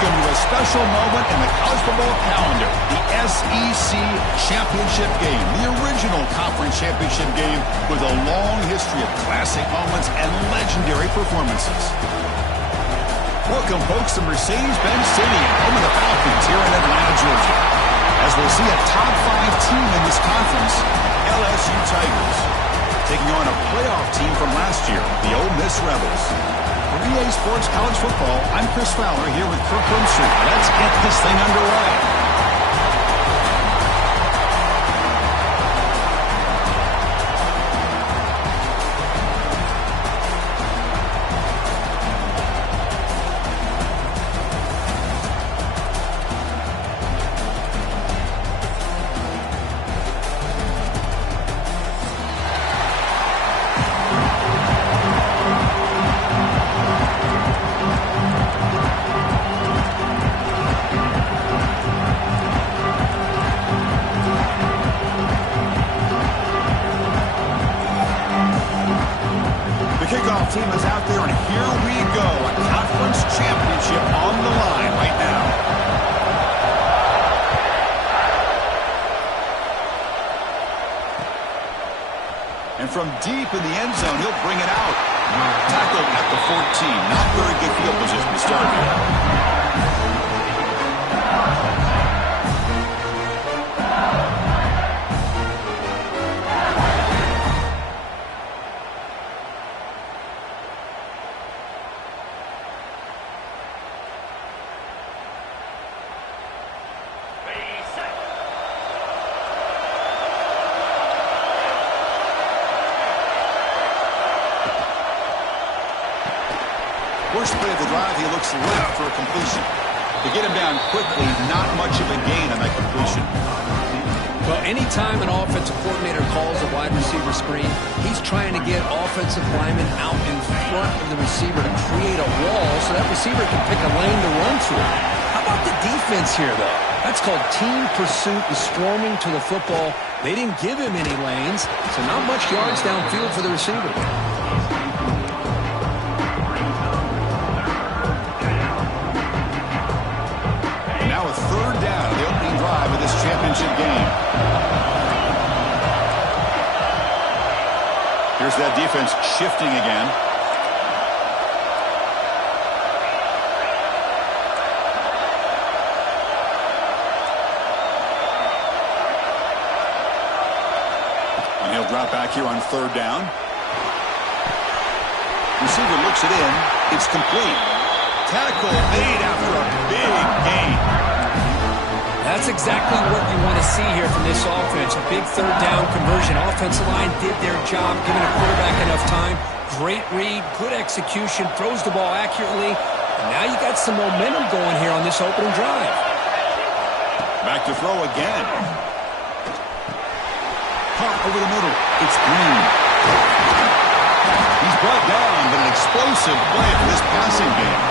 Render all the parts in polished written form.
Welcome to a special moment in the college football calendar, the SEC Championship Game, the original conference championship game with a long history of classic moments and legendary performances. Welcome, folks, to Mercedes-Benz Stadium, home of the Falcons here in Atlanta, Georgia, as we'll see a top 5 team in this conference, LSU Tigers, taking on a playoff team from last year, the Ole Miss Rebels. For EA Sports College Football, I'm Chris Fowler here with Kirk Herbstreit. Let's get this thing underway. Team is out there, and here we go. A conference championship on the line right now. And from deep in the end zone, he'll bring it out. Tackled at the 14. Not very good field position to start here. First play of the drive, he looks left for a completion. To get him down quickly, not much of a gain on that completion. Well, anytime an offensive coordinator calls a wide receiver screen, he's trying to get offensive linemen out in front of the receiver to create a wall so that receiver can pick a lane to run through. How about the defense here, though? That's called team pursuit and storming to the football. They didn't give him any lanes, so not much yards downfield for the receiver. Championship game. Here's that defense shifting again. And he'll drop back here on 3rd down. Receiver looks it in. It's complete. Tackle made after a big gain. That's exactly what you want to see here from this offense. A big 3rd down conversion. Offensive line did their job, giving a quarterback enough time. Great read, good execution, throws the ball accurately. And now you got some momentum going here on this opening drive. Back to throw again. Caught over the middle. It's Green. He's brought down, but an explosive play for this passing game.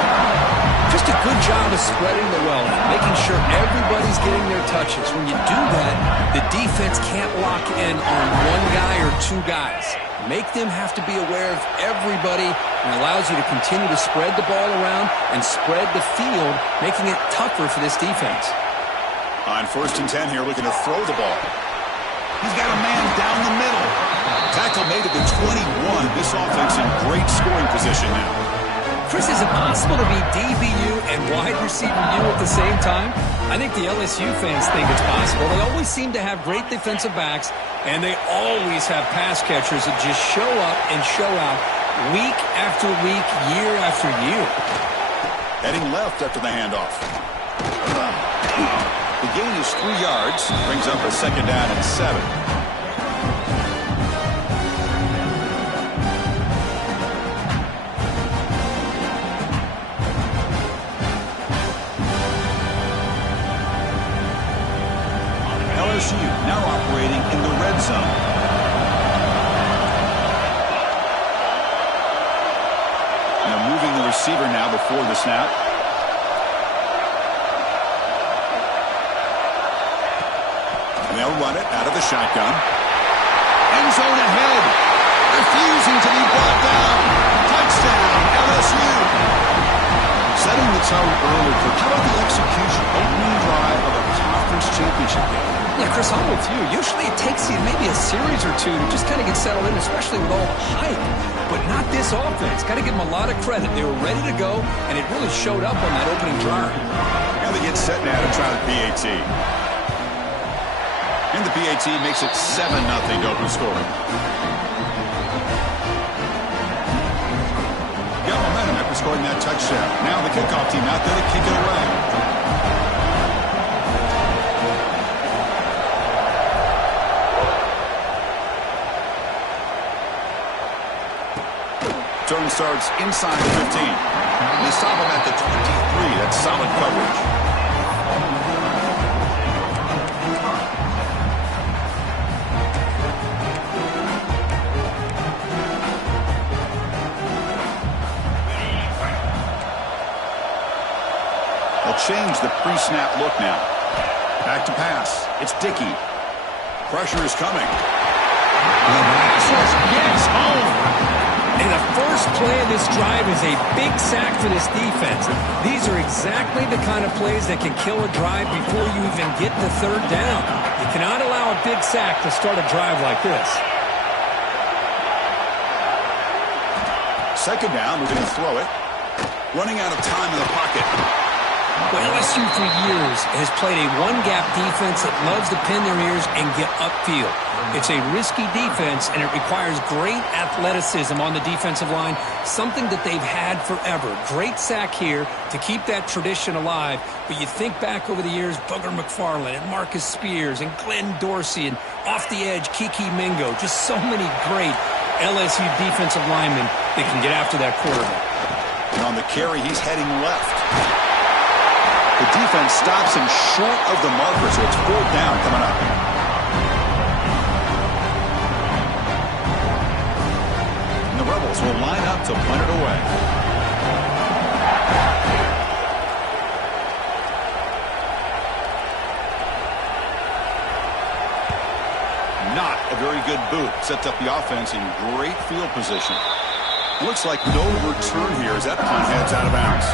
Just a good job of spreading the wealth, making sure everybody's getting their touches. When you do that, the defense can't lock in on one guy or 2 guys. Make them have to be aware of everybody, and allows you to continue to spread the ball around and spread the field, making it tougher for this defense. On 1st and 10 here, looking to throw the ball. He's got a man down the middle. Tackle made at the 21. This offense in great scoring position now. Chris, is it possible to be DBU and wide receiver U at the same time? I think the LSU fans think it's possible. They always seem to have great defensive backs, and they always have pass catchers that just show up and show out week after week, year after year. Heading left after the handoff. The gain is 3 yards, brings up a 2nd down and 7. LSU now operating in the red zone. Now moving the receiver now before the snap. And they'll run it out of the shotgun. End zone ahead. Refusing to be brought down. Touchdown, LSU. Setting the tone early for how about the execution, opening drive of a conference championship game? Yeah, Chris, I'm with you. Usually it takes you maybe a series or two to just kind of get settled in, especially with all the hype. But not this offense. Got to give them a lot of credit. They were ready to go, and it really showed up on that opening drive. Now they get set now to try the PAT. And the PAT makes it 7-0 to open scoring. Got momentum after scoring that touchdown. Now the kickoff team out there to kick it away. Turn starts inside the 15. They stop him at the 23. That's solid coverage. They'll change the pre-snap look now. Back to pass. It's Dickey. Pressure is coming. Yes, home. And the first play of this drive is a big sack for this defense. These are exactly the kind of plays that can kill a drive before you even get to third down. You cannot allow a big sack to start a drive like this. Second down, we're going to throw it. Running out of time in the pocket. Well, LSU for years has played a one-gap defense that loves to pin their ears and get upfield. It's a risky defense, and it requires great athleticism on the defensive line, something that they've had forever. Great sack here to keep that tradition alive, but you think back over the years, Booger McFarland and Marcus Spears and Glenn Dorsey and off the edge, Kiki Mingo, just so many great LSU defensive linemen that can get after that quarterback. And on the carry, he's heading left. The defense stops him short of the marker, so it's fourth down coming up. And the Rebels will line up to punt it away. Not a very good boot. Sets up the offense in great field position. Looks like no return here as that punt heads out of bounds.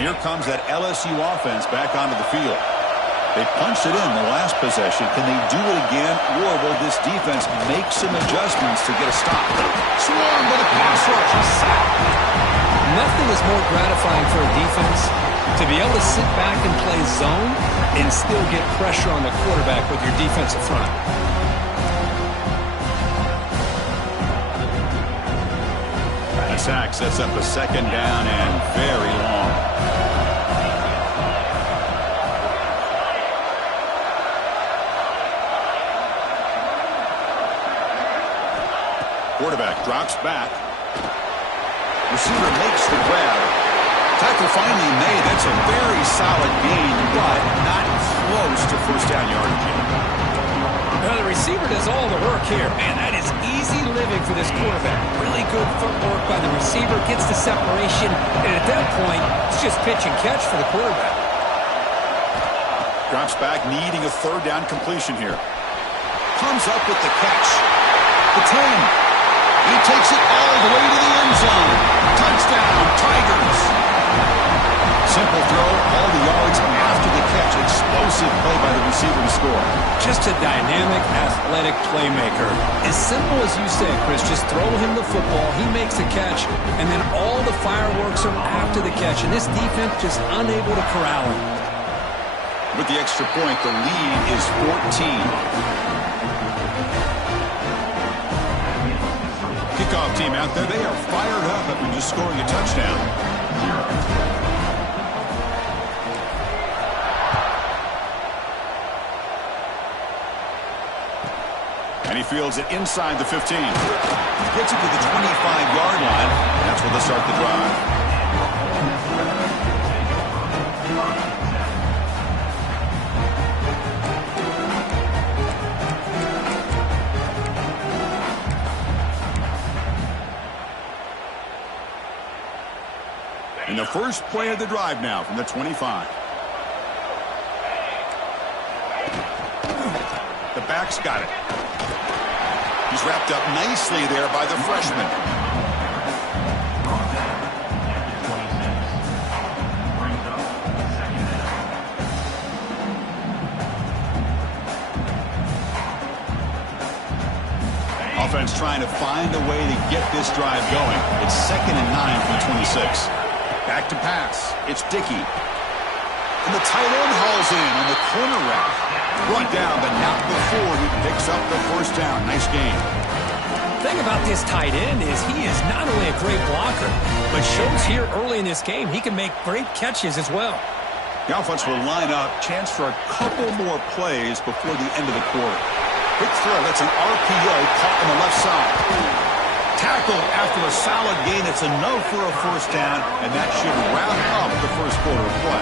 Here comes that LSU offense back onto the field. They punched it in the last possession. Can they do it again, or will this defense make some adjustments to get a stop? Swarm with a pass rush. Nothing is more gratifying for a defense to be able to sit back and play zone and still get pressure on the quarterback with your defensive front. The sack sets up a second down and very long. Quarterback drops back. Receiver makes the grab. Tackle finally made. That's a very solid gain, but not close to first down yardage yet. Well, the receiver does all the work here. Man, that is easy living for this quarterback. Really good footwork by the receiver. Gets the separation. And at that point, it's just pitch and catch for the quarterback. Drops back, needing a third down completion here. Comes up with the catch. The 10. He takes it all the way to the end zone. Touchdown, Tigers. Simple throw, all the yards after the catch. Explosive play by the receiver to score. Just a dynamic, athletic playmaker. As simple as you said, Chris, just throw him the football. He makes the catch, and then all the fireworks are after the catch. And this defense just unable to corral him. With the extra point, the lead is 14. Kickoff team out there, they are fired up after just scoring a touchdown. And he fields it inside the 15. Gets it to the 25-yard line. And that's where they start the drive. And the first play of the drive now from the 25. The back's got it. Things wrapped up nicely there by the freshman. Offense trying to find a way to get this drive going. It's 2nd and 9 from 26. Back to pass. It's Dickey. And the tight end hauls in on the corner route. Brought down, but not before he picks up the first down. Nice game. The thing about this tight end is he is not only a great blocker, but shows here early in this game he can make great catches as well. The offense will line up. Chance for a couple more plays before the end of the quarter. Quick throw. That's an RPO caught on the left side. Tackled after a solid gain. It's enough for a first down, and that should wrap up the first quarter of play.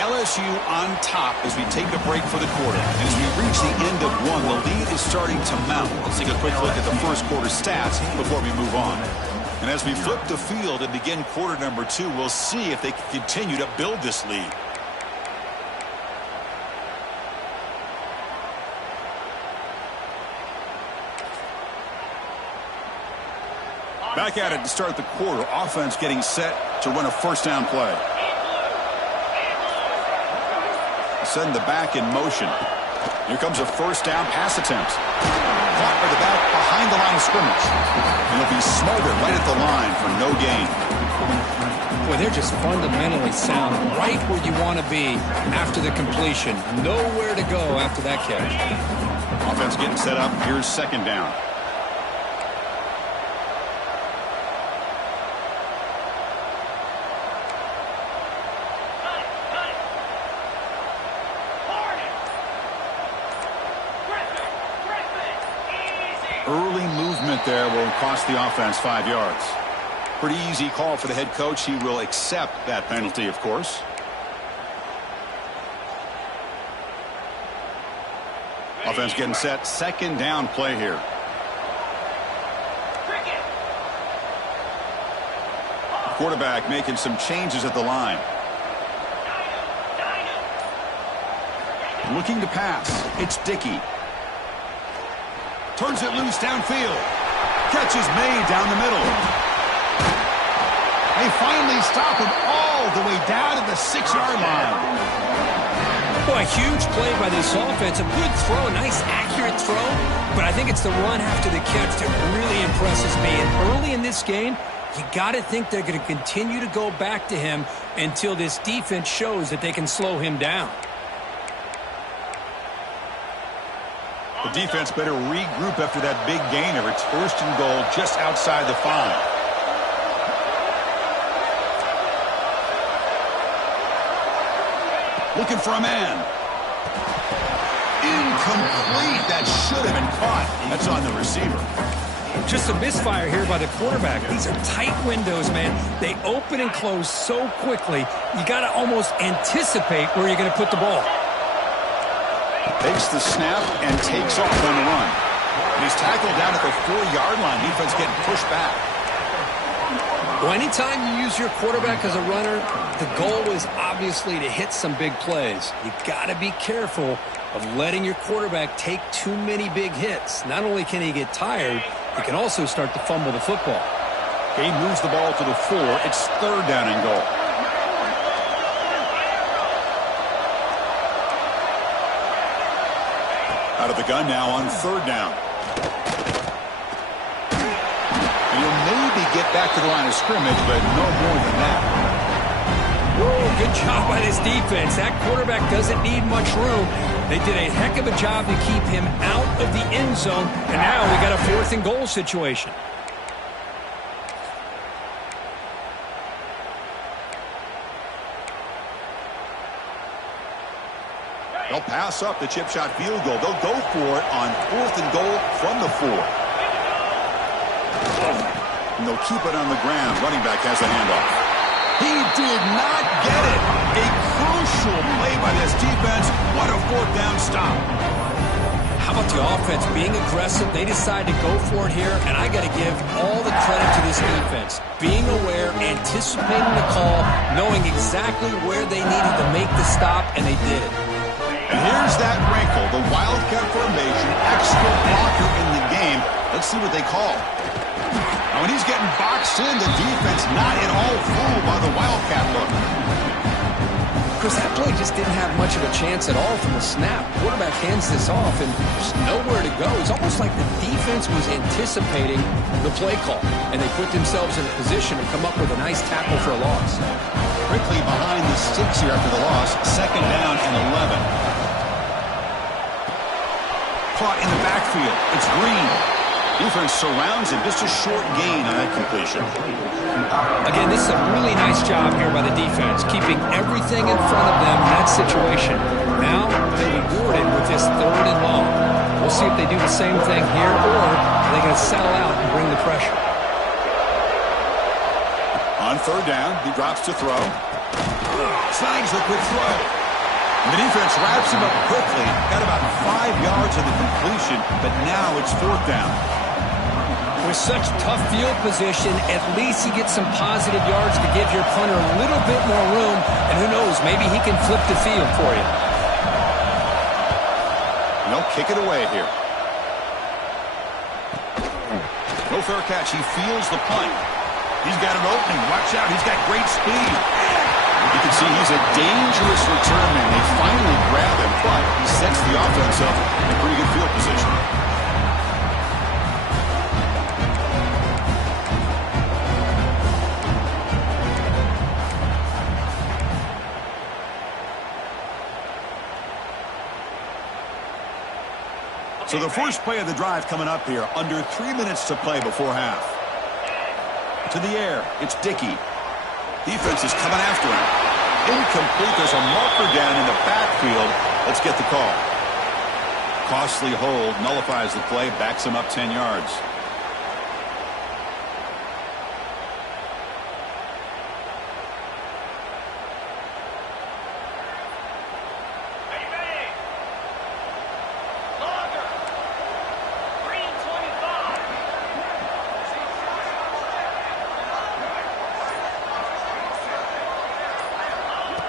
LSU on top as we take a break for the quarter. And as we reach the end of one, the lead is starting to mount. Let's take a quick look at the first quarter stats before we move on. And as we flip the field and begin quarter number 2, we'll see if they can continue to build this lead. Back at it to start the quarter. Offense getting set to run a first down play. Send the back in motion. Here comes a first down pass attempt. Caught by the back behind the line of scrimmage. And he'll be smothered right at the line for no gain. Boy, they're just fundamentally sound right where you want to be after the completion. Nowhere to go after that catch. Offense getting set up. Here's second down. Early movement there will cost the offense 5 yards. Pretty easy call for the head coach. He will accept that penalty, of course. Offense getting set. Second down play here. Quarterback making some changes at the line. Looking to pass. It's Dickey. Turns it loose downfield. Catch is made down the middle. They finally stop him all the way down to the 6-yard line. Boy, a huge play by this offense. A good throw, a nice accurate throw. But I think it's the run after the catch that really impresses me. And early in this game, you got to think they're going to continue to go back to him until this defense shows that they can slow him down. The defense better regroup after that big gainer. It's first and goal just outside the 5. Looking for a man. Incomplete. That should have been caught. That's on the receiver. Just a misfire here by the quarterback. These are tight windows, man. They open and close so quickly. You got to almost anticipate where you're going to put the ball. Takes the snap and takes off on the run. And he's tackled down at the 4-yard line. Defense getting pushed back. Well, anytime you use your quarterback as a runner, the goal is obviously to hit some big plays. You got to be careful of letting your quarterback take too many big hits. Not only can he get tired, he can also start to fumble the football. He moves the ball to the 4. It's third down and goal. Out of the gun now on third down. And he'll maybe get back to the line of scrimmage, but no more than that. Woo, good job by this defense. That quarterback doesn't need much room. They did a heck of a job to keep him out of the end zone, and now we got a 4th and goal situation. They'll pass up the chip shot field goal. They'll go for it on 4th and goal from the 4. And they'll keep it on the ground. Running back has the handoff. He did not get it. A crucial play by this defense. What a 4th down stop. How about the offense being aggressive? They decide to go for it here, and I got to give all the credit to this defense. Being aware, anticipating the call, knowing exactly where they needed to make the stop, and they did it. And here's that wrinkle, the Wildcat formation, extra blocker in the game. Let's see what they call. Now, when he's getting boxed in, the defense not at all fooled by the Wildcat look. Chris, that play just didn't have much of a chance at all from the snap. Quarterback hands this off, and there's nowhere to go. It's almost like the defense was anticipating the play call, and they put themselves in a position to come up with a nice tackle for a loss. Quickly behind the sticks here after the loss, 2nd down and 11. Caught in the backfield. It's Green. Defense surrounds him. Just a short gain on that completion. Again, this is a really nice job here by the defense, keeping everything in front of them in that situation. Now they're rewarded with this 3rd and long. We'll see if they do the same thing here, or are they going to settle out and bring the pressure. On 3rd down, he drops to throw. Snags the quick throw. And the defense wraps him up quickly. Got about 5 yards of the completion, but now it's 4th down. With such tough field position, at least he gets some positive yards to give your punter a little bit more room, and who knows, maybe he can flip the field for you. And they'll kick it away here. No fair catch. He feels the punt. He's got an opening. Watch out. He's got great speed. You can see he's a dangerous return man. They finally grab him, but he sets the offense up in a pretty good field position. So the first play of the drive coming up here, under 3 minutes to play before half. To the air, it's Dickey. Defense is coming after him. Incomplete. There's a marker down in the backfield. Let's get the call. Costly hold, nullifies the play, backs him up 10 yards.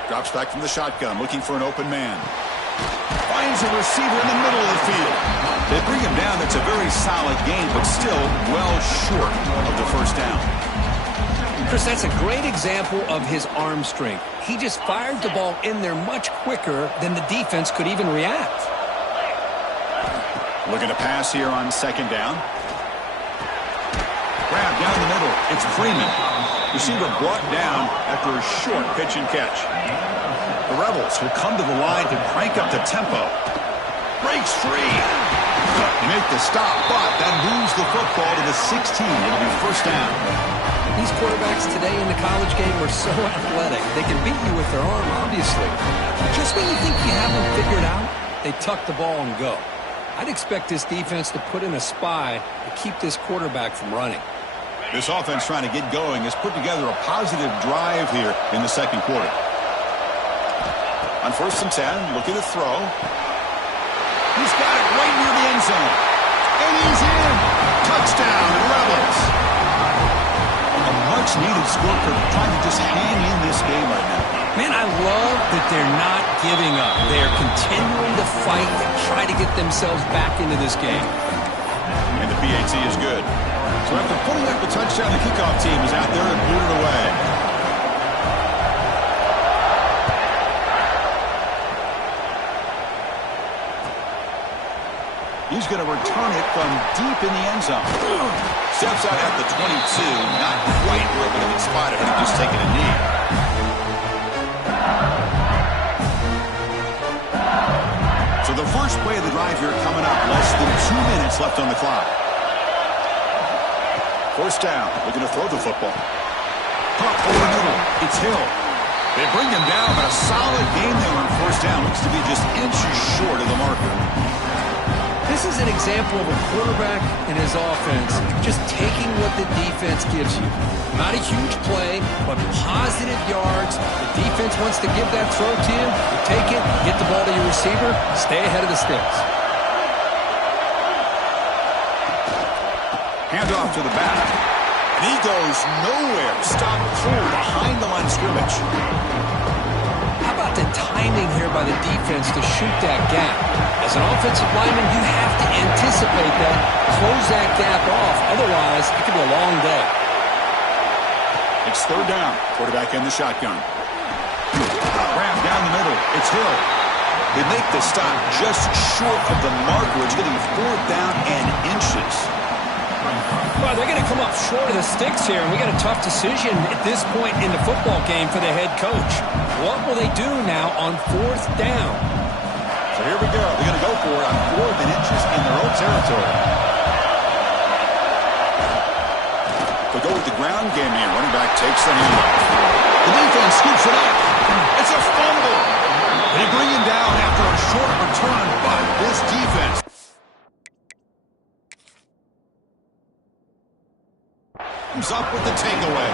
Drops back from the shotgun, looking for an open man. Finds a receiver in the middle of the field. They bring him down. That's a very solid game, but still well short of the 1st down. Chris, that's a great example of his arm strength. He just fired the ball in there much quicker than the defense could even react. Looking to pass here on 2nd down. Grab down the middle. It's Freeman. Receiver brought down after a short pitch and catch. The Rebels will come to the line to crank up the tempo. Breaks free. Make the stop, but that moves the football to the 16. It'll be 1st down. These quarterbacks today in the college game are so athletic. They can beat you with their arm, obviously. Just when you think you have them figured out, they tuck the ball and go. I'd expect this defense to put in a spy to keep this quarterback from running. This offense trying to get going has put together a positive drive here in the 2nd quarter. On 1st and 10, looking to throw. He's got it right near the end zone. And he's in. Touchdown, Rebels. A much-needed score for trying to just hang in this game right now. Man, I love that they're not giving up. They are continuing to fight and try to get themselves back into this game. And the PAT is good. So after putting up the touchdown, the kickoff team is out there and booted away. He's going to return it from deep in the end zone. Steps out at the 22, not quite where it would have been spotted had he just taken a knee. So the first play of the drive here coming up, less than 2 minutes left on the clock. 1st down, looking to throw the football. Pump over the middle, it's Hill. They bring him down, but a solid game there on 1st down. Looks to be just inches short of the marker. This is an example of a quarterback and his offense just taking what the defense gives you. Not a huge play, but positive yards. The defense wants to give that throw to you. You take it, get the ball to your receiver, stay ahead of the sticks. Handoff to the back. And he goes nowhere. Stop cold behind the line of scrimmage. How about the timing here by the defense to shoot that gap? As an offensive lineman, you have to anticipate that, close that gap off. Otherwise, it could be a long day. It's third down. Quarterback in the shotgun. Grab down the middle. It's Hill. They make the stop just short of the marker. It's getting fourth down and inches. Well, they're going to come up short of the sticks here, and we got a tough decision at this point in the football game for the head coach. What will they do now on fourth down? So here we go. They're going to go for it on 4th and inches in their own territory. They'll go with the ground game here. Running back takes the handoff. The defense scoops it up. It's a fumble. They bring him down after a short return, but this defense comes up with the takeaway.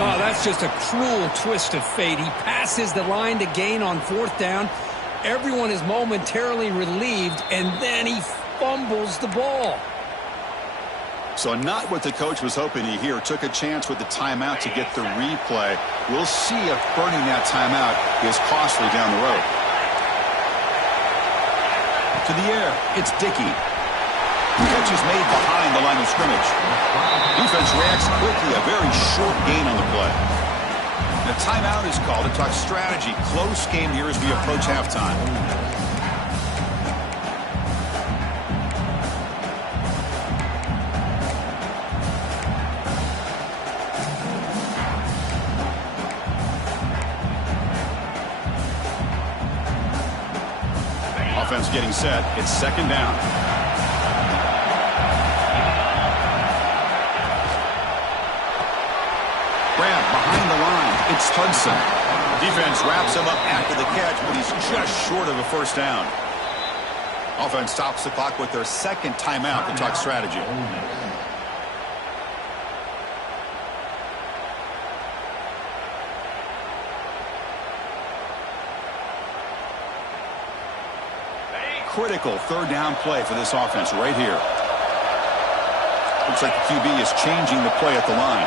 Oh, that's just a cruel twist of fate. He passes the line to gain on fourth down. Everyone is momentarily relieved, and then he fumbles the ball. So not what the coach was hoping to hear. Took a chance with the timeout to get the replay. We'll see if burning that timeout is costly down the road. To the air, it's Dickey. Catch is made behind the line of scrimmage. Defense reacts quickly, a very short gain on the play. The timeout is called to talk strategy. Close game here as we approach halftime. Offense getting set. It's second down. Grab behind the line. It's Hudson. Defense wraps him up after the catch, but he's just short of a first down. Offense stops the clock with their second timeout to talk strategy. Critical third down play for this offense right here. Looks like the QB is changing the play at the line.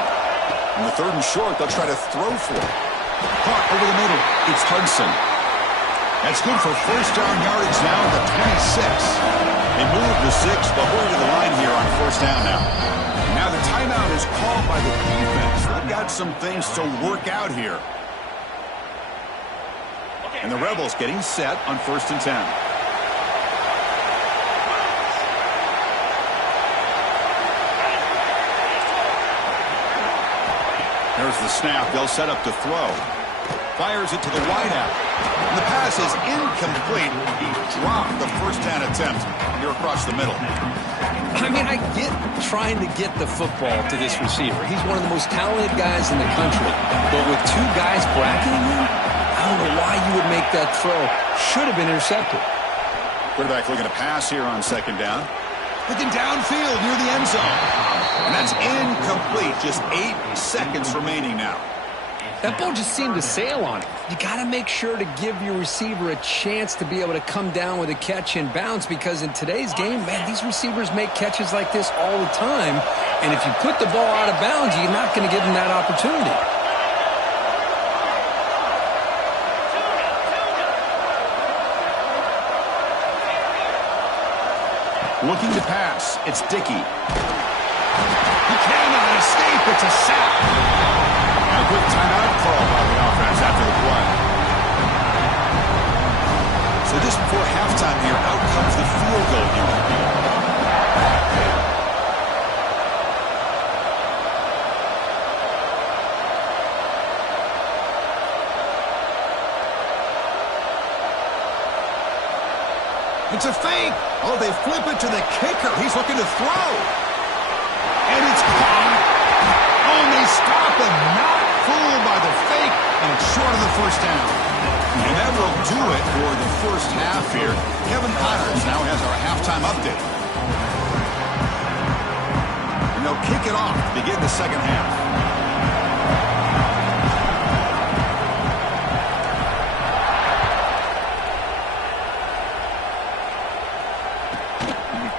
On the 3rd and short, they'll try to throw for it. Caught over the middle. It's Hudson. That's good for first down yardage now at the 26. They move the 6, but hurry to the line here on first down now. Now the timeout is called by the defense. They've got some things to work out here. And the Rebels getting set on 1st and 10. There's the snap. They'll set up to throw. Fires it to the wideout. The pass is incomplete. He dropped the first down attempt here across the middle. I mean, I get trying to get the football to this receiver. He's one of the most talented guys in the country. But with 2 guys bracketing him, I don't know why you would make that throw. Should have been intercepted. Quarterback looking to pass here on second down. Looking downfield near the end zone. And that's incomplete. Just 8 seconds remaining now. That ball just seemed to sail on it. You got to make sure to give your receiver a chance to be able to come down with a catch and bounce, because in today's game, man, these receivers make catches like this all the time. And if you put the ball out of bounds, you're not going to give them that opportunity. Looking to pass. It's Dickey. He cannot escape. It's a sack. And a quick timeout call by the offense after the play. So just before halftime here, out comes the field goal unit. It's a fake. Oh, they flip it to the kicker. He's looking to throw. And it's caught. Oh, and they stop him. Not fooled by the fake. And it's short of the first down. And that will do it for the first half here. Kevin Connors now has our halftime update. And they'll kick it off to begin the second half.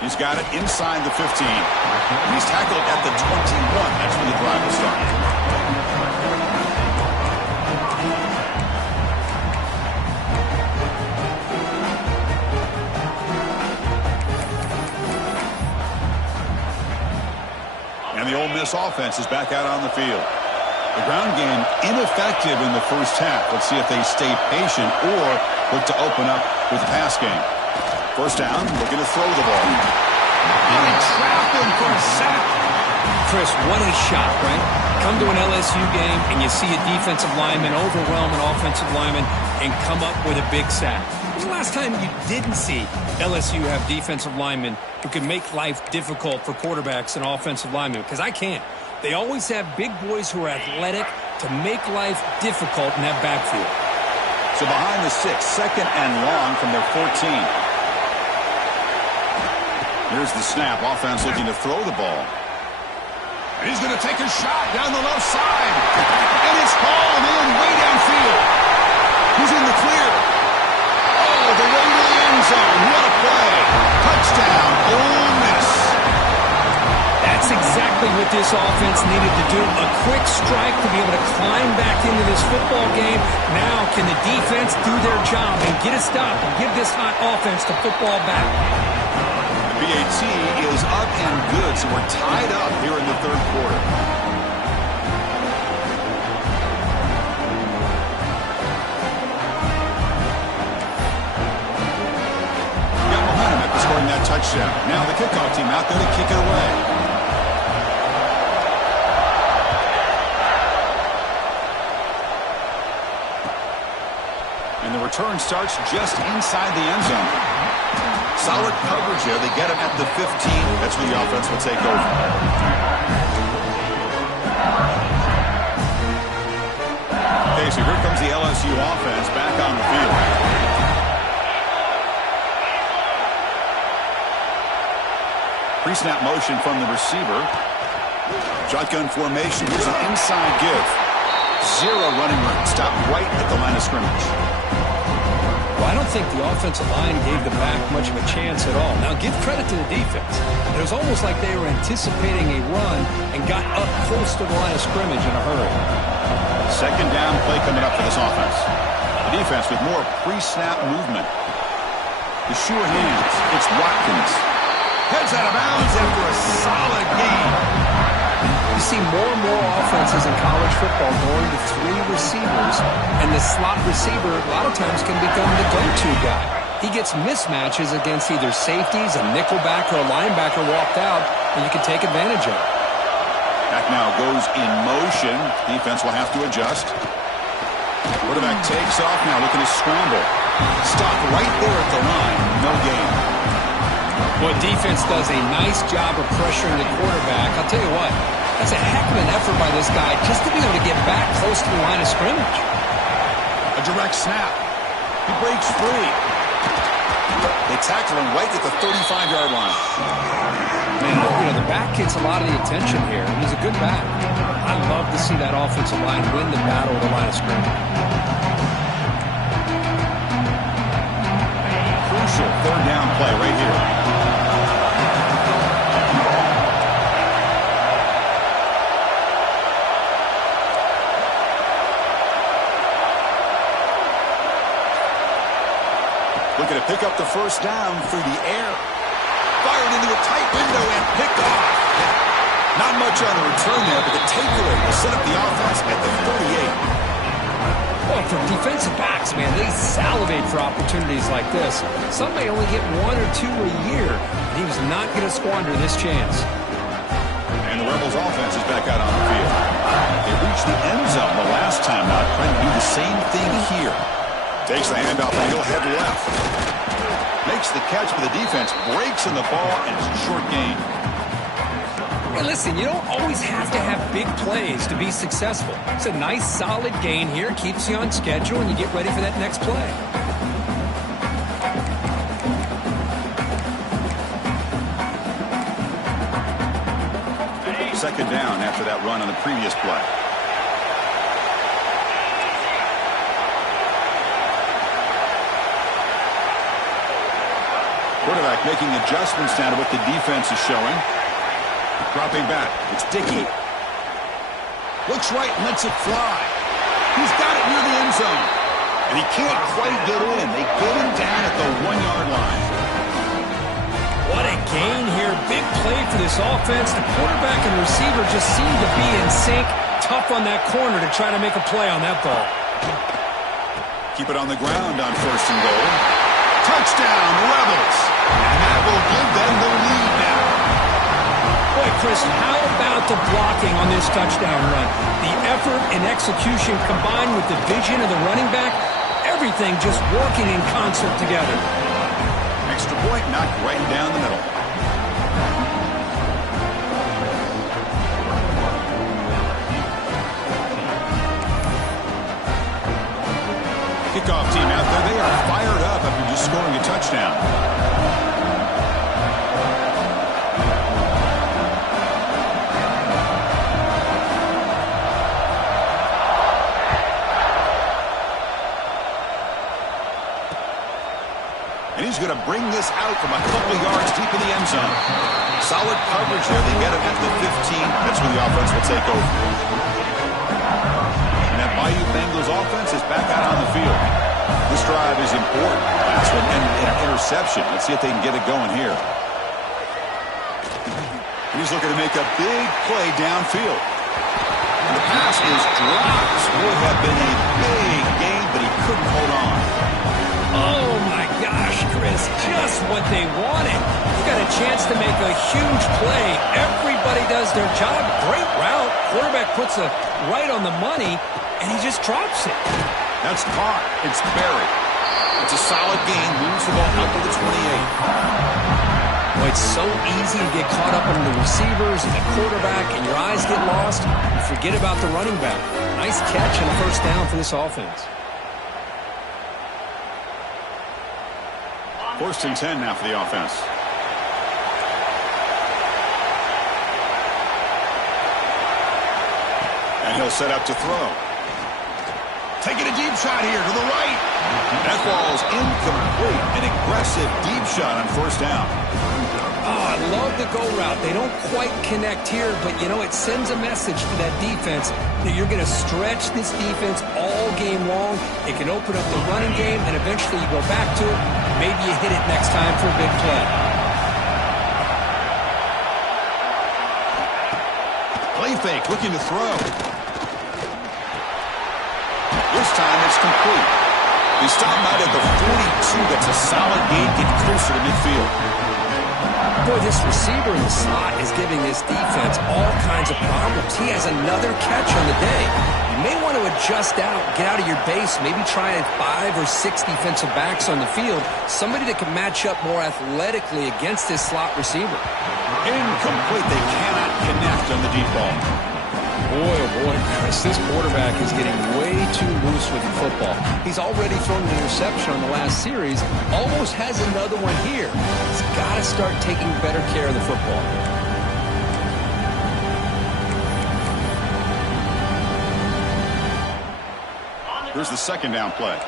He's got it inside the 15. He's tackled at the 21. That's when the drive will start. And the Ole Miss offense is back out on the field. The ground game ineffective in the first half. Let's see if they stay patient or look to open up with the pass game. First down, looking to throw the ball. And he trapped him for a sack. Chris, what a shot, right? Come to an LSU game and you see a defensive lineman overwhelm an offensive lineman and come up with a big sack. When was the last time you didn't see LSU have defensive linemen who can make life difficult for quarterbacks and offensive linemen? Because I can't. They always have big boys who are athletic to make life difficult in that backfield. So behind the 6, second and long from their 14. Here's the snap. Offense looking to throw the ball. And he's going to take a shot down the left side. And it's hauled in way downfield. Who's in the clear? Oh, the way to the end zone. What a play. Touchdown, Ole Miss. That's exactly what this offense needed to do. A quick strike to be able to climb back into this football game. Now can the defense do their job and get a stop and give this hot offense the football back? The BAT is up and good, so we're tied up here in the third quarter. Got momentum after scoring that touchdown. Now the kickoff team out there to kick it away. And the return starts just inside the end zone. Solid coverage here. They get him at the 15. That's where the offense will take over. Okay, so here comes the LSU offense back on the field. Pre-snap motion from the receiver. Shotgun formation. Here's an inside give. Zero running room. Stop right at the line of scrimmage. Well, I don't think the offensive line gave the back much of a chance at all. Now, give credit to the defense. It was almost like they were anticipating a run and got up close to the line of scrimmage in a hurry. Second down play coming up for this offense. The defense with more pre-snap movement. The sure hands. It's Watkins. Heads out of bounds after a solid gain. You see more and more offenses in college football going to 3 receivers, and the slot receiver a lot of times can become the go-to guy. He gets mismatches against either safeties, a nickelback, or a linebacker walked out, and you can take advantage of it. Back now goes in motion. Defense will have to adjust. Quarterback takes off now, looking to scramble. Stop right there at the line. No gain. Well, defense does a nice job of pressuring the quarterback. I'll tell you what, that's a heck of an effort by this guy just to be able to get back close to the line of scrimmage. A direct snap. He breaks free. They tackle him right at the 35-yard line. Man, you know, the back gets a lot of the attention here, and he's a good back. I love to see that offensive line win the battle at the line of scrimmage. Crucial third down play right here. Looking to pick up the first down through the air. Fired into a tight window and picked off. Not much on the return there, but the takeaway will set up the offense at the 38. Well, for defensive backs, man, they salivate for opportunities like this. Some may only get 1 or 2 a year, and he was not going to squander this chance. And the Rebels offense is back out on the field. They reached the end zone the last time out, trying to do the same thing here. Takes the handoff and he'll head left. Makes the catch, but the defense breaks in the ball, and it's a short gain. Hey, listen, you don't always have to have big plays to be successful. It's a nice, solid gain here. Keeps you on schedule, and you get ready for that next play. Second down after that run on the previous play. Quarterback making adjustments now to what the defense is showing. Dropping back. It's Dickey. Looks right and lets it fly. He's got it near the end zone. And he can't quite get in. They get him down at the 1-yard line. What a gain here. Big play for this offense. The quarterback and receiver just seem to be in sync. Tough on that corner to try to make a play on that ball. Keep it on the ground on 1st and goal. Touchdown, Rebels. And that will give them the lead now. Boy, Chris, how about the blocking on this touchdown run? The effort and execution combined with the vision of the running back, everything just working in concert together. Extra point knocked right down the middle. Kickoff team out there. They are fired up after just scoring a touchdown. And he's going to bring this out from a couple yards deep in the end zone. Solid coverage there. They get it at the 15. That's where the offense will take over. And that Bayou Bengals offense is back out on the field. This drive is important. Last one ended in an interception. Let's see if they can get it going here. And he's looking to make a big play downfield. And the pass is dropped. This would have been a big gain, but he couldn't hold on. Oh, my gosh, Chris, just what they wanted. You got a chance to make a huge play. Everybody does their job. Great route. Quarterback puts it right on the money, and he just drops it. That's caught. It's buried. It's a solid gain. Moves the ball out to the 28. Well, it's so easy to get caught up in the receivers and the quarterback, and your eyes get lost. You forget about the running back. Nice catch and a first down for this offense. 1st and 10 now for the offense. And he'll set up to throw. Taking a deep shot here to the right. That ball's incomplete. An aggressive deep shot on 1st down. Oh, I love the go route. They don't quite connect here, but, you know, it sends a message to that defense that you're going to stretch this defense all game long. It can open up the running game, and eventually you go back to it. Maybe you hit it next time for a big play. Play fake, looking to throw. This time it's complete. He stopped out at the 42. That's a solid gain, getting closer to midfield. Boy, this receiver in the slot is giving this defense all kinds of problems. He has another catch on the day. You may want to adjust out, get out of your base, maybe try 5 or 6 defensive backs on the field, somebody that can match up more athletically against this slot receiver. Incomplete. They cannot connect on the deep ball. Boy, oh boy, Chris, this quarterback is getting way too loose with the football. He's already thrown an interception on the last series, almost has another one here. He's got to start taking better care of the football. Here's the 2nd down play.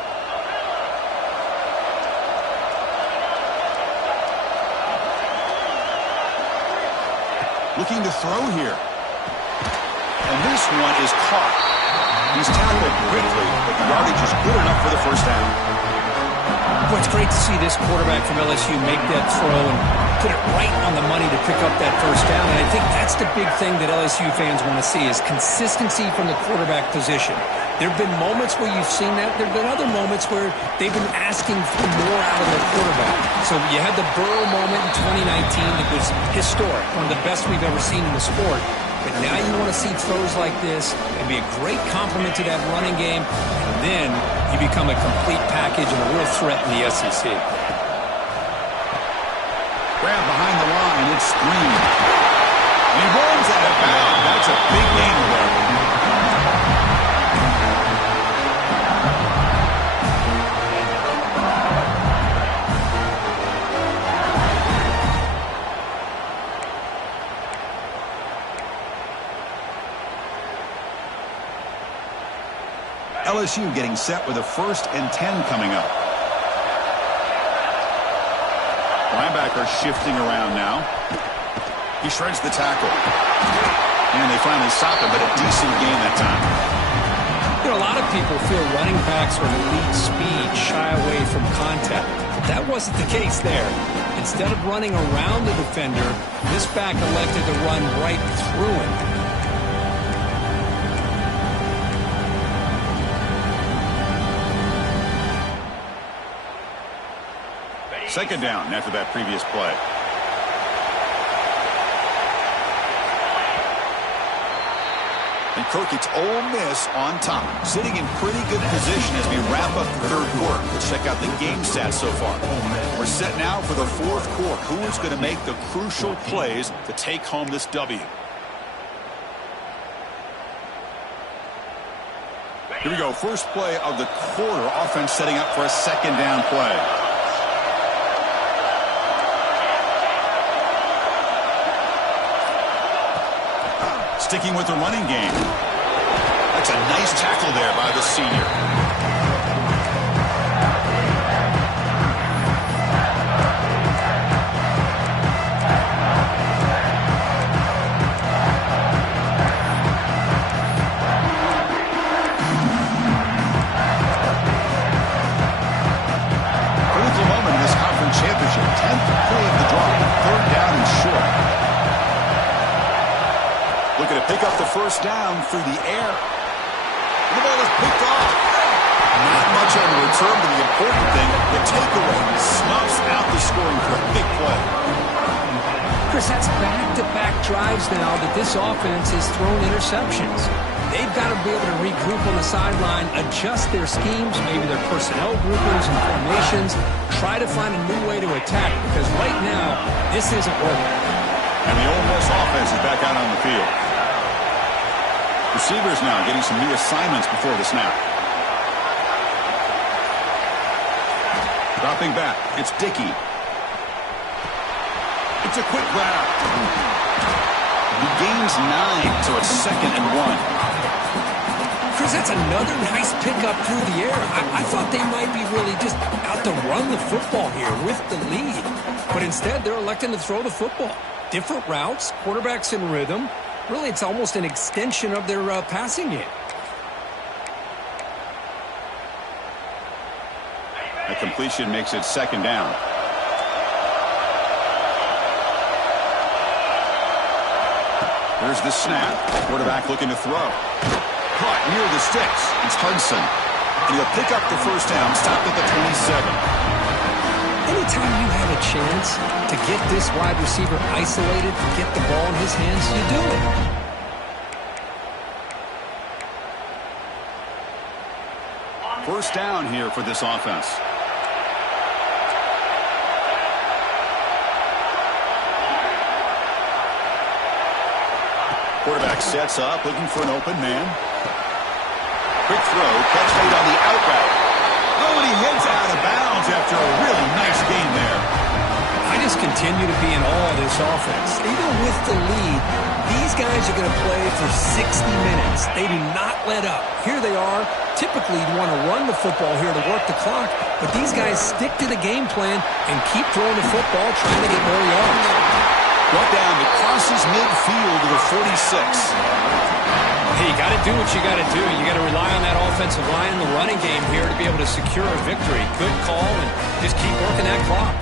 Looking to throw here. And this one is caught. He's tackled quickly, but the yardage is good enough for the 1st down. Boy, it's great to see this quarterback from LSU make that throw and put it right on the money to pick up that 1st down. And I think that's the big thing that LSU fans want to see is consistency from the quarterback position. There have been moments where you've seen that. There have been other moments where they've been asking for more out of their quarterback. So you had the Burrow moment in 2019 that was historic, one of the best we've ever seen in the sport. But now you want to see throws like this. It'd be a great compliment to that running game. And then you become a complete package and a real threat in the SEC. Grab behind the line. It's Green. And he runs out of bounds. That's a big gain there. LSU getting set with a 1st and 10 coming up. Linebacker shifting around now. He shreds the tackle. And they finally stop him, but a decent gain that time. You know, a lot of people feel running backs with elite speed shy away from contact. That wasn't the case there. Instead of running around the defender, this back elected to run right through him. Second down after that previous play. And Kirk, it's Ole Miss on top, sitting in pretty good position as we wrap up the third quarter. Let's check out the game stats so far. We're set now for the fourth quarter. Who is going to make the crucial plays to take home this W? Here we go. First play of the quarter. Offense setting up for a second down play. Sticking with the running game. That's a nice tackle there by the senior. Critical moment in this conference championship. 10th play of the drive. Third down and short. Looking to pick up the first down through the air. And the ball is picked off. Not much on the return, but the important thing, the takeaway snuffs out the scoring for a big play. Chris, that's back-to-back drives now that this offense has thrown interceptions. They've got to be able to regroup on the sideline, adjust their schemes, maybe their personnel groupings and formations, try to find a new way to attack, because right now, this isn't working. And the Ole Miss offense is back out on the field. Receivers now getting some new assignments before the snap. Dropping back, it's Dickey. It's a quick grab. He gains 9, so it's 2nd and 1. Chris, that's another nice pickup through the air. I thought they might be really just out to run the football here with the lead. But instead, they're electing to throw the football. Different routes, quarterbacks in rhythm. Really, it's almost an extension of their passing game. A completion makes it 2nd down. Here's the snap. Quarterback looking to throw. Caught near the sticks. It's Hudson. And he'll pick up the first down. Stopped at the 27. Anytime you have a chance to get this wide receiver isolated, to get the ball in his hands, you do it. First down here for this offense. Quarterback sets up, looking for an open man. Quick throw, catch made on the out route. Oh, and he heads out of bounds after a really nice game there. I just continue to be in awe of this offense. Even with the lead, these guys are going to play for 60 minutes. They do not let up. Here they are. Typically, you want to run the football here to work the clock, but these guys stick to the game plan and keep throwing the football, trying to get more yards. Brought down, it crosses midfield to the 46. Hey, you got to do what you got to do. You got to rely on that offensive line in the running game here to be able to secure a victory. Good call, and just keep working that clock.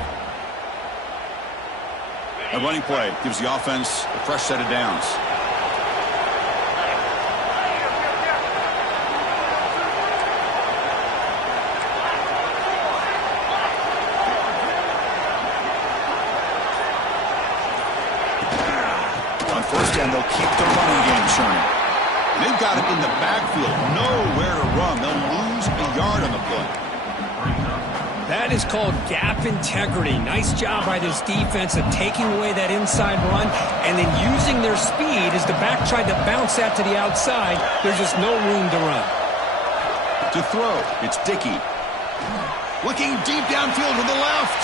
A running play gives the offense a fresh set of downs. On first down, they'll keep the running game churning. They've got it in the backfield. Nowhere to run. They'll lose a yard on the play. That is called gap integrity. Nice job by this defense of taking away that inside run and then using their speed as the back tried to bounce that to the outside. There's just no room to run. To throw, it's Dickey. Looking deep downfield to the left.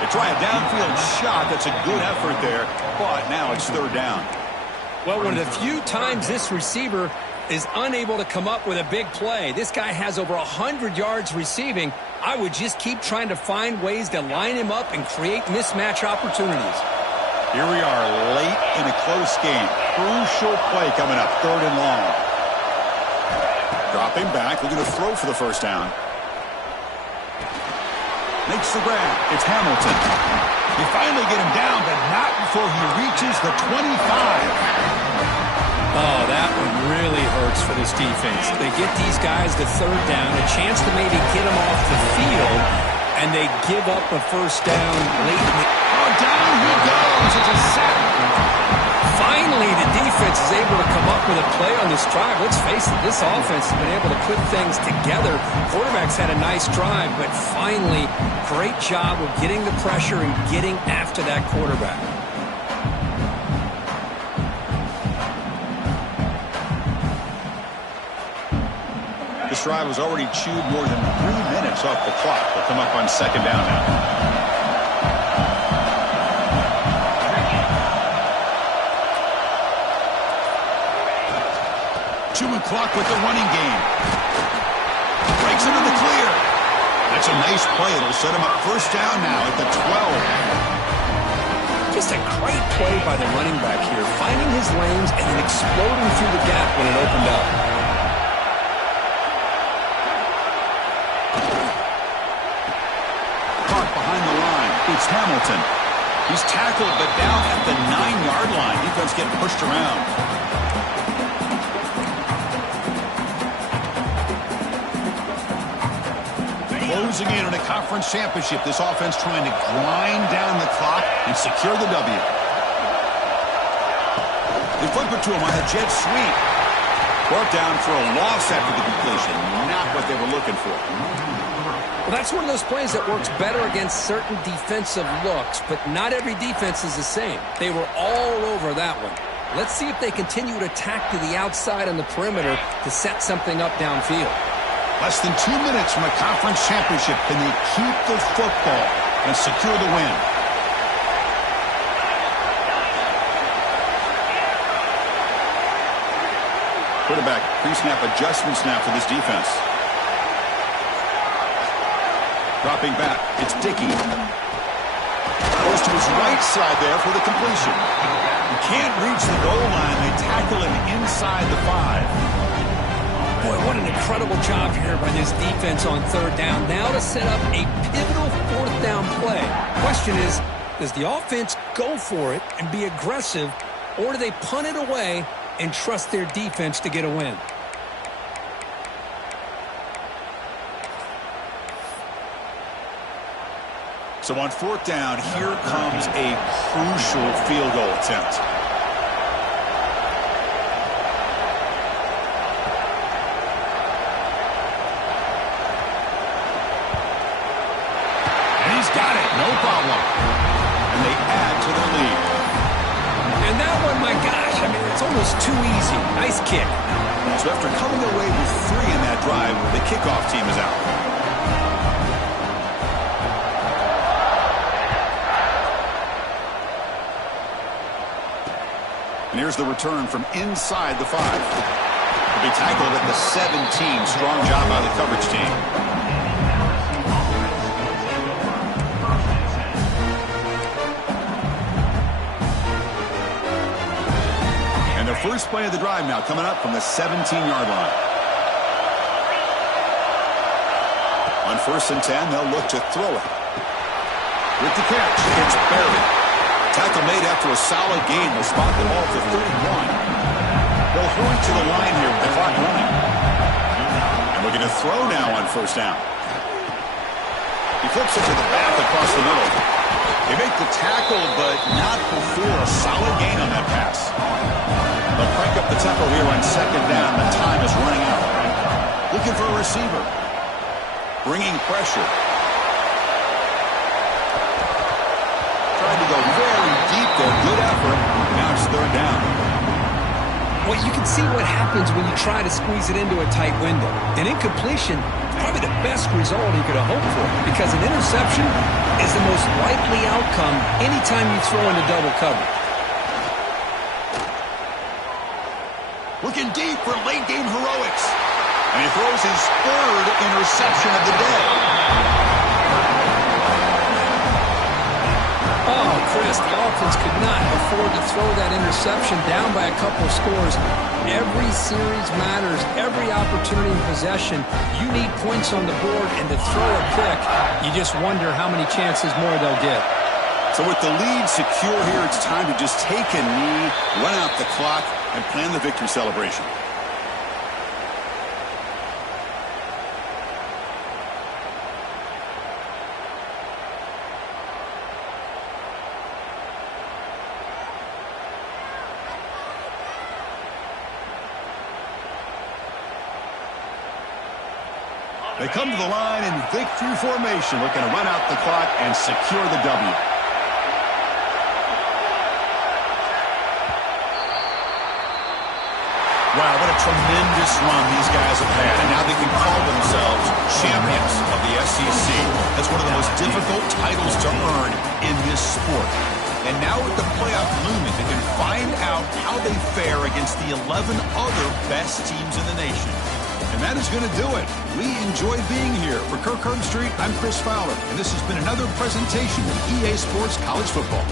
They try a downfield shot. That's a good effort there, but now it's 3rd down. Well, one of the few times this receiver is unable to come up with a big play. This guy has over 100 yards receiving. I would just keep trying to find ways to line him up and create mismatch opportunities. Here we are late in a close game. Crucial play coming up, 3rd and long. Dropping back, looking to throw for the first down. Makes the grab. It's Hamilton. You finally get him down, but not before he reaches the 25. Oh, that one really hurts for this defense. They get these guys to 3rd down, a chance to maybe get them off the field, and they give up a first down late in the... Oh, down he goes. It's a sack. Finally, the defense is able to come up with a play on this drive. Let's face it, this offense has been able to put things together. Quarterback's had a nice drive, but finally, great job of getting the pressure and getting after that quarterback. This drive has already chewed more than 3 minutes off the clock. They'll come up on 2nd down now. Chewing clock with the running game. Breaks into the clear. That's a nice play. It'll set him up first down now at the 12. Just a great play by the running back here, finding his lanes and then exploding through the gap when it opened up. Caught behind the line. It's Hamilton. He's tackled, but down at the 9-yard line. Defense getting pushed around. Closing in on a conference championship. This offense trying to grind down the clock and secure the W. They flip it to him on a jet sweep. Brought down for a loss after the completion. Not what they were looking for. Well, that's one of those plays that works better against certain defensive looks, but not every defense is the same. They were all over that one. Let's see if they continue to attack to the outside on the perimeter to set something up downfield. Less than 2 minutes from a conference championship. Can they keep the football and secure the win? Quarterback pre-snap adjustments now for this defense. Dropping back, it's Dickey. Goes to his right side there for the completion. He can't reach the goal line. They tackle him inside the 5. Boy, what an incredible job here by this defense on 3rd down. Now to set up a pivotal 4th down play. Question is, does the offense go for it and be aggressive, or do they punt it away and trust their defense to get a win? So on 4th down, here comes a crucial field goal attempt. Got it, no problem. And they add to their lead. And that one, my gosh, I mean, it's almost too easy. Nice kick. So after coming away with 3 in that drive, the kickoff team is out. And here's the return from inside the 5. They'll be tackled at the 17. Strong job by the coverage team. First play of the drive now coming up from the 17-yard line. On 1st and 10, they'll look to throw it. With the catch, it's buried. Tackle made after a solid gain. They'll spot the ball at the 31. They'll hurry to the line here with the clock running. And looking to throw now on 1st down. He flips it to the back across the middle. They make the tackle, but not before a solid gain on that pass. They'll crank up the tempo here on 2nd down. The time is running out. Looking for a receiver. Bringing pressure. Trying to go very deep there. Good effort. Now it's 3rd down. Well, you can see what happens when you try to squeeze it into a tight window. An incompletion, probably the best result he could have hoped for, because an interception is the most likely outcome anytime you throw into double coverage. Looking deep. for late-game heroics. And he throws his third interception of the day. Oh, Chris, the offense could not afford to throw that interception down by a couple of scores. Every series matters. Every opportunity in possession, you need points on the board, and to throw a pick, you just wonder how many chances more they'll get. So with the lead secure here, it's time to just take a knee, run out the clock, and plan the victory celebration. They come to the line in victory formation, looking to run out the clock and secure the W. Wow, what a tremendous run these guys have had, and now they can call themselves champions of the SEC. That's one of the most difficult titles to earn in this sport. And now with the playoff looming, they can find out how they fare against the 11 other best teams in the nation. And that is going to do it. We enjoy being here. For Kirk Herbstreit, I'm Chris Fowler, and this has been another presentation of EA Sports College Football.